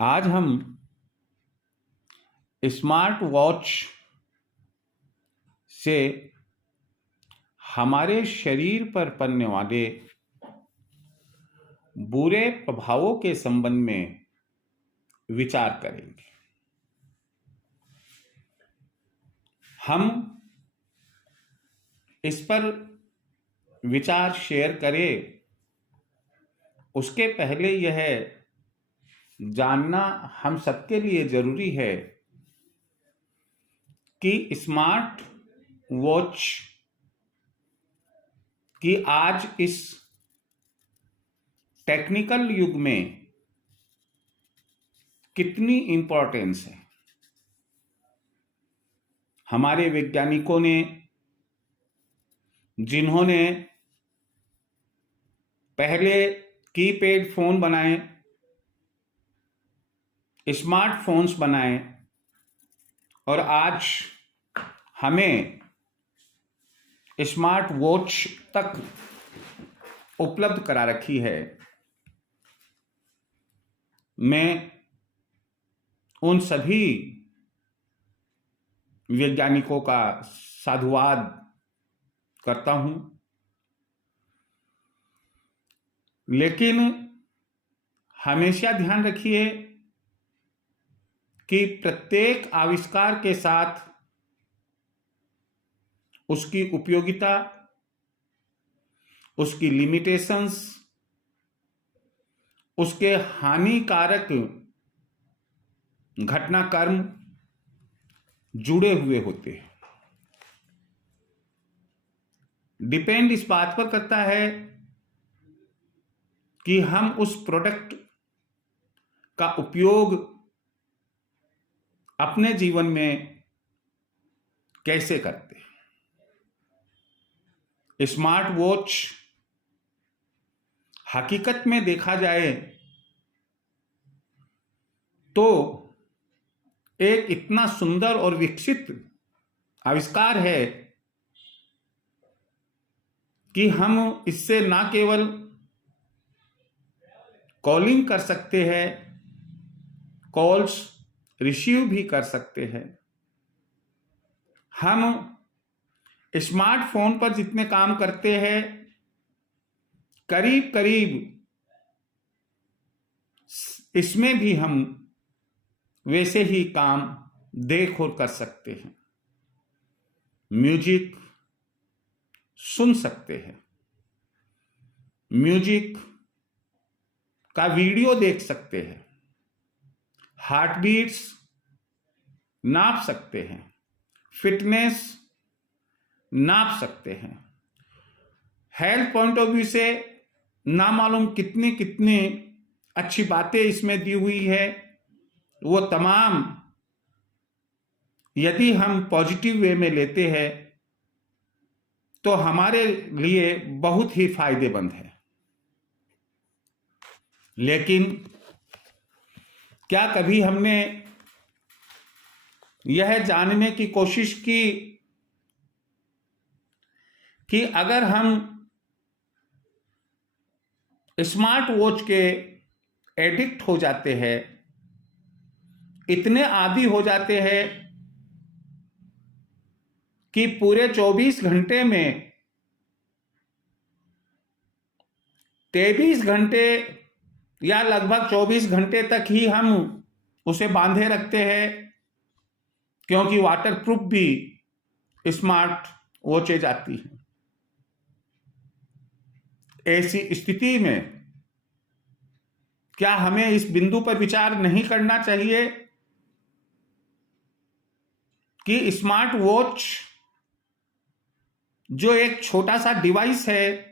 आज हम smart watch से हमारे शरीर पर पड़ने वाले बुरे प्रभावों के संबंध में विचार करेंगे। हम इस पर विचार शेयर करें उसके पहले यह जानना हम सबके लिए जरूरी है कि स्मार्ट वॉच की आज इस टेक्निकल युग में कितनी इंपॉर्टेंस है। हमारे वैज्ञानिकों ने, जिन्होंने पहले कीपैड फोन बनाए, स्मार्टफोन्स बनाए और आज हमें स्मार्ट वॉच तक उपलब्ध करा रखी है, मैं उन सभी वैज्ञानिकों का साधुवाद करता हूं। लेकिन हमेशा ध्यान रखिए कि प्रत्येक आविष्कार के साथ उसकी उपयोगिता, उसकी लिमिटेशंस, उसके हानिकारक घटनाक्रम जुड़े हुए होते हैं। डिपेंड इस बात पर करता है कि हम उस प्रोडक्ट का उपयोग अपने जीवन में कैसे करते हैं। स्मार्ट वॉच हकीकत में देखा जाए तो एक इतना सुंदर और विकसित आविष्कार है कि हम इससे ना केवल कॉलिंग कर सकते हैं, कॉल्स रिसीव भी कर सकते हैं। हम स्मार्टफोन पर जितने काम करते हैं, करीब करीब इसमें भी हम वैसे ही काम देख और कर सकते हैं। म्यूजिक सुन सकते हैं, म्यूजिक का वीडियो देख सकते हैं, हार्ट बीट्स नाप सकते हैं, फिटनेस नाप सकते हैं। हेल्थ पॉइंट ऑफ व्यू से ना मालूम कितनी कितनी अच्छी बातें इसमें दी हुई है। वो तमाम यदि हम पॉजिटिव वे में लेते हैं तो हमारे लिए बहुत ही फायदेमंद है। लेकिन क्या कभी हमने यह जानने की कोशिश की कि अगर हम स्मार्ट वॉच के एडिक्ट हो जाते हैं, इतने आदी हो जाते हैं कि पूरे 24 घंटे में 23 घंटे या लगभग 24 घंटे तक ही हम उसे बांधे रखते हैं, क्योंकि वाटरप्रूफ भी स्मार्ट वॉचेज आती हैं। ऐसी स्थिति में क्या हमें इस बिंदु पर विचार नहीं करना चाहिए कि स्मार्ट वॉच जो एक छोटा सा डिवाइस है,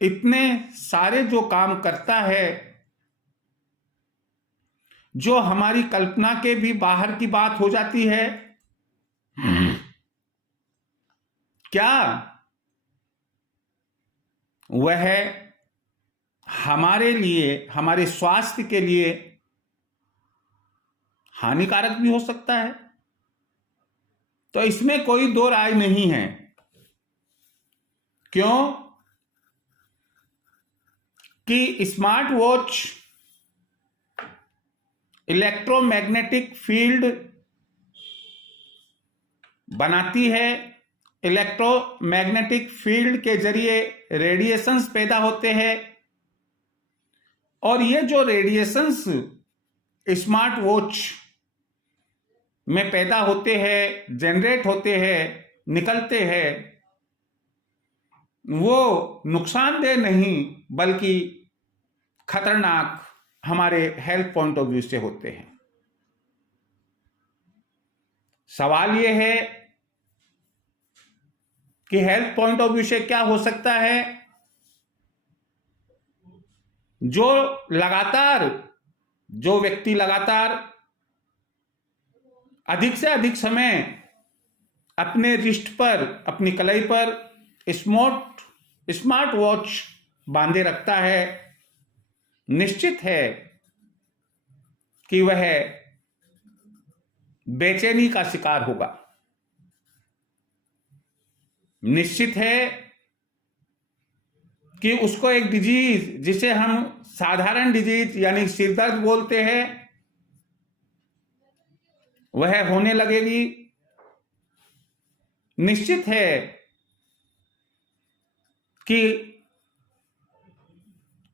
इतने सारे जो काम करता है, जो हमारी कल्पना के भी बाहर की बात हो जाती है, क्या वह हमारे लिए, हमारे स्वास्थ्य के लिए हानिकारक भी हो सकता है? तो इसमें कोई दो राय नहीं है। क्यों कि स्मार्ट वॉच इलेक्ट्रोमैग्नेटिक फील्ड बनाती है। इलेक्ट्रोमैग्नेटिक फील्ड के जरिए रेडिएशंस पैदा होते हैं और ये जो रेडिएशंस स्मार्ट वॉच में पैदा होते हैं, जनरेट होते हैं, निकलते हैं, वो नुकसानदेह नहीं बल्कि खतरनाक हमारे हेल्थ पॉइंट ऑफ व्यू से होते हैं। सवाल ये है कि हेल्थ पॉइंट ऑफ व्यू से क्या हो सकता है? जो व्यक्ति लगातार अधिक से अधिक समय अपने रिस्ट पर, अपनी कलाई पर स्मार्ट वॉच बांधे रखता है, निश्चित है कि वह बेचैनी का शिकार होगा। निश्चित है कि उसको एक डिजीज, जिसे हम साधारण डिजीज यानी सिरदर्द बोलते हैं, वह होने लगेगी। निश्चित है कि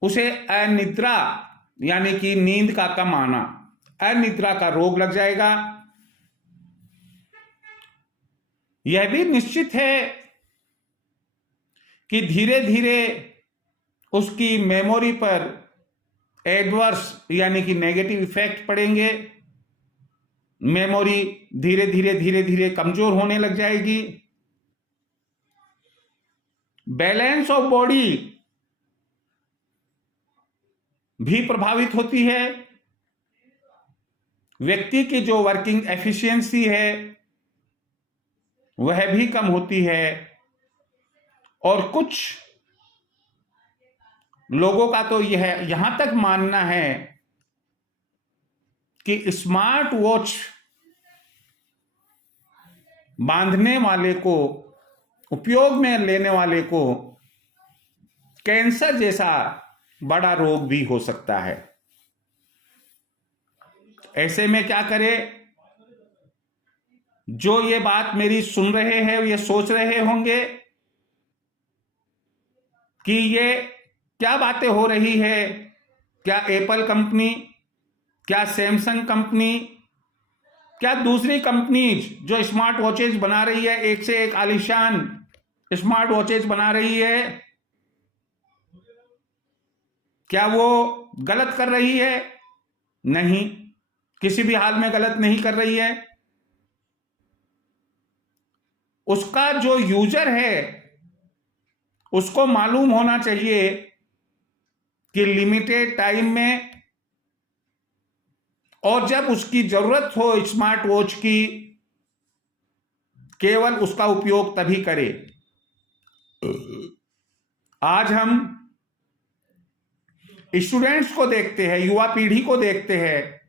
उसे अनिद्रा यानी कि नींद का कम आना, अनिद्रा का रोग लग जाएगा। यह भी निश्चित है कि धीरे धीरे उसकी मेमोरी पर एडवर्स यानी कि नेगेटिव इफेक्ट पड़ेंगे। मेमोरी धीरे धीरे कमजोर होने लग जाएगी। बैलेंस ऑफ बॉडी भी प्रभावित होती है। व्यक्ति की जो वर्किंग एफिशिएंसी है वह भी कम होती है और कुछ लोगों का तो यह यहां तक मानना है कि स्मार्ट वॉच बांधने वाले को, उपयोग में लेने वाले को कैंसर जैसा बड़ा रोग भी हो सकता है। ऐसे में क्या करे? जो ये बात मेरी सुन रहे हैं ये सोच रहे होंगे कि ये क्या बातें हो रही है, क्या एप्पल कंपनी, क्या सैमसंग कंपनी, क्या दूसरी कंपनीज जो स्मार्ट वॉचेज बना रही है, एक से एक आलीशान स्मार्ट वॉचेज बना रही है, क्या वो गलत कर रही है? नहीं, किसी भी हाल में गलत नहीं कर रही है। उसका जो यूजर है उसको मालूम होना चाहिए कि लिमिटेड टाइम में और जब उसकी जरूरत हो स्मार्ट वॉच की, केवल उसका उपयोग तभी करे। आज हम स्टूडेंट्स को देखते हैं, युवा पीढ़ी को देखते हैं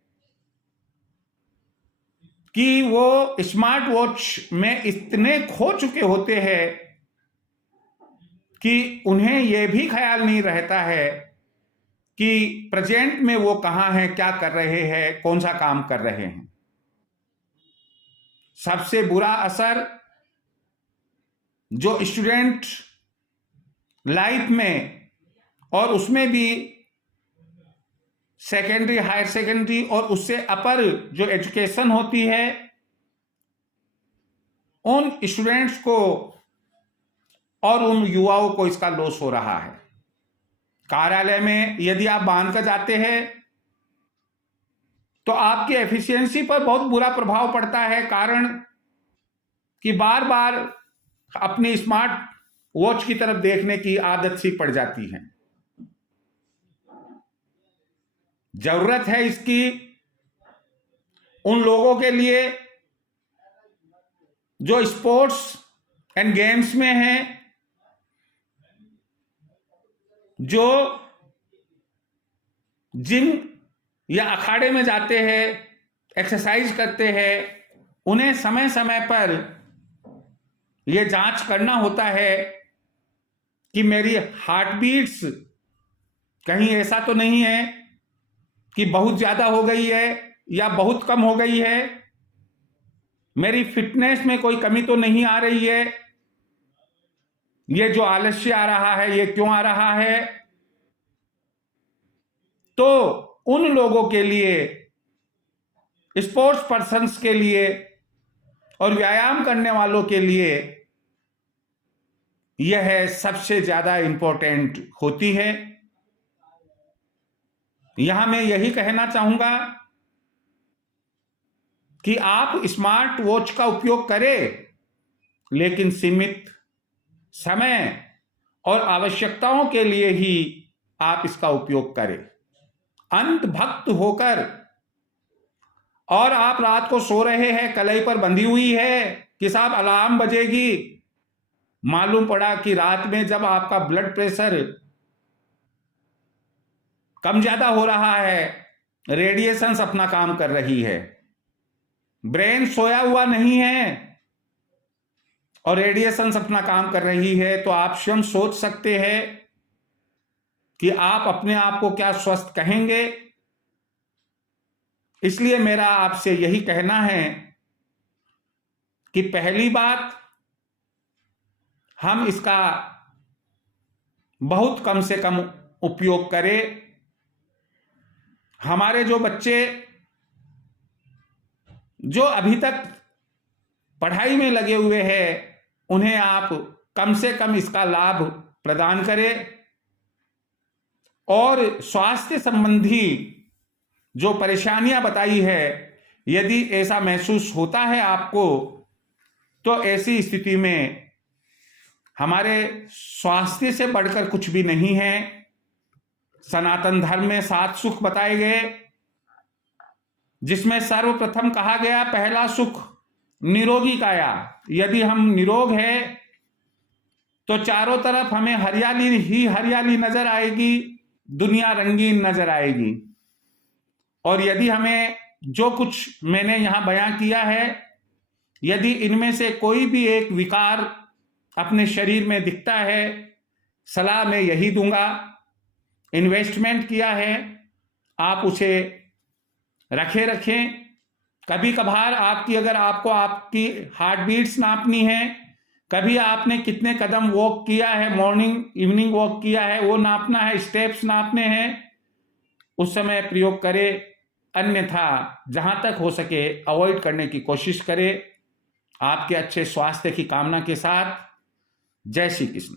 कि वो स्मार्ट वॉच में इतने खो चुके होते हैं कि उन्हें यह भी ख्याल नहीं रहता है कि प्रेजेंट में वो कहां हैं, क्या कर रहे हैं, कौन सा काम कर रहे हैं। सबसे बुरा असर जो स्टूडेंट लाइफ में और उसमें भी सेकेंडरी, हायर सेकेंडरी और उससे अपर जो एजुकेशन होती है, उन स्टूडेंट्स को और उन युवाओं को इसका लॉस हो रहा है। कार्यालय में यदि आप बांध कर जाते हैं तो आपकी एफिशिएंसी पर बहुत बुरा प्रभाव पड़ता है, कारण कि बार बार अपनी स्मार्ट वॉच की तरफ देखने की आदत सी पड़ जाती है। जरूरत है इसकी उन लोगों के लिए जो स्पोर्ट्स एंड गेम्स में हैं, जो जिम या अखाड़े में जाते हैं, एक्सरसाइज करते हैं। उन्हें समय समय पर यह जांच करना होता है कि मेरी हार्ट बीट्स कहीं ऐसा तो नहीं है कि बहुत ज्यादा हो गई है, या बहुत कम हो गई है, मेरी फिटनेस में कोई कमी तो नहीं आ रही है, ये जो आलस्य आ रहा है ये क्यों आ रहा है। तो उन लोगों के लिए, स्पोर्ट्स पर्सन्स के लिए और व्यायाम करने वालों के लिए यह सबसे ज्यादा इंपॉर्टेंट होती है। यहां मैं यही कहना चाहूंगा कि आप स्मार्ट वॉच का उपयोग करें, लेकिन सीमित समय और आवश्यकताओं के लिए ही आप इसका उपयोग करें। अंधभक्त होकर और आप रात को सो रहे हैं, कलाई पर बंधी हुई है कि साहब अलार्म बजेगी, मालूम पड़ा कि रात में जब आपका ब्लड प्रेशर कम ज्यादा हो रहा है, रेडिएशंस अपना काम कर रही है, ब्रेन सोया हुआ नहीं है और रेडिएशंस अपना काम कर रही है, तो आप स्वयं सोच सकते हैं कि आप अपने आप को क्या स्वस्थ कहेंगे। इसलिए मेरा आपसे यही कहना है कि पहली बात, हम इसका बहुत कम से कम उपयोग करें। हमारे जो बच्चे जो अभी तक पढ़ाई में लगे हुए हैं, उन्हें आप कम से कम इसका लाभ प्रदान करें और स्वास्थ्य संबंधी जो परेशानियां बताई है, यदि ऐसा महसूस होता है आपको, तो ऐसी स्थिति में हमारे स्वास्थ्य से बढ़कर कुछ भी नहीं है। सनातन धर्म में 7 सुख बताए गए, जिसमें सर्वप्रथम कहा गया पहला सुख निरोगी काया। यदि हम निरोग है तो चारों तरफ हमें हरियाली ही हरियाली नजर आएगी, दुनिया रंगीन नजर आएगी। और यदि हमें जो कुछ मैंने यहां बयां किया है, यदि इनमें से कोई भी एक विकार अपने शरीर में दिखता है, सलाह मैं यही दूंगा, इन्वेस्टमेंट किया है आप उसे रखें। कभी कभार आपकी, अगर आपको आपकी हार्ट बीट्स नापनी है, कभी आपने कितने कदम वॉक किया है, मॉर्निंग इवनिंग वॉक किया है, वो नापना है, स्टेप्स नापने हैं, उस समय प्रयोग करें। अन्यथा जहां तक हो सके अवॉइड करने की कोशिश करें। आपके अच्छे स्वास्थ्य की कामना के साथ, जय श्री कृष्ण।